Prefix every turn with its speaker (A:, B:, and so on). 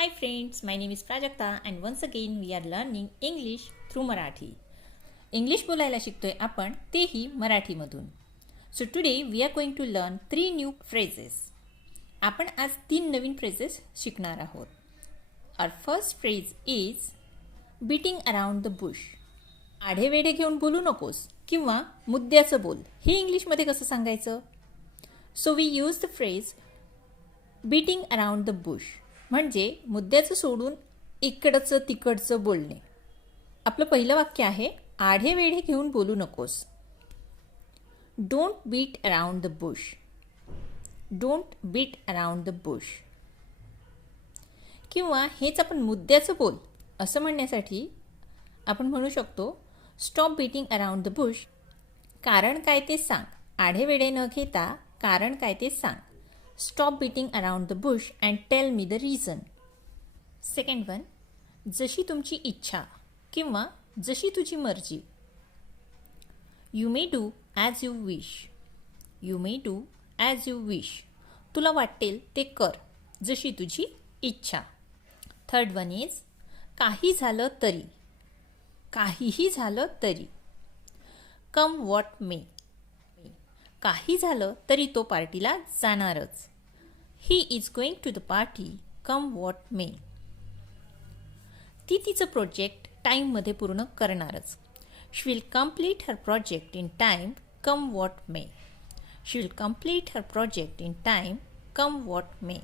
A: Hi friends, my name is Prajakta and once again we are learning English through Marathi. English बोलायला शिकतोय आपण तेही मराठीमधून. So today we are going to learn three new phrases आपण आज तीन नवीन फ्रेजेस शिकणार आहोत. Our first phrase is beating around the bush आढेवेढे घेऊन बोलू नकोस किंवा मुद्द्याचं बोल. हे इंग्लिशमध्ये कसं सांगायचं? So we use the phrase beating around the bush म्हणजे मुद्द्याचं सोडून इकडचं तिकडचं बोलणे. आपलं पहिलं वाक्य आहे आढे वेढे घेऊन बोलू नकोस. Don't beat around the bush don't beat around the bush किंवा हेच आपण मुद्द्याचं बोल असं म्हणण्यासाठी आपण म्हणू शकतो stop beating around the bush कारण काय ते सांग. आढेवेढे न घेता कारण काय ते सांग. Stop beating around the bush and tell me the reason second one जशी तुमची इच्छा किंवा जशी तुझी मर्जी. You may do as you wish you may do as you wish तुला वाटेल ते कर जशी तुझी इच्छा. थर्ड वन इज काही झालं तरी. काहीही झालं तरी. कम वॉट मे काही झालं तरी तो पार्टीला जाणारच. He is going to the party come what may ती तिचं प्रोजेक्ट टाईममध्ये पूर्ण करणारच. She will complete her project in time come what may she will complete her project in time come what may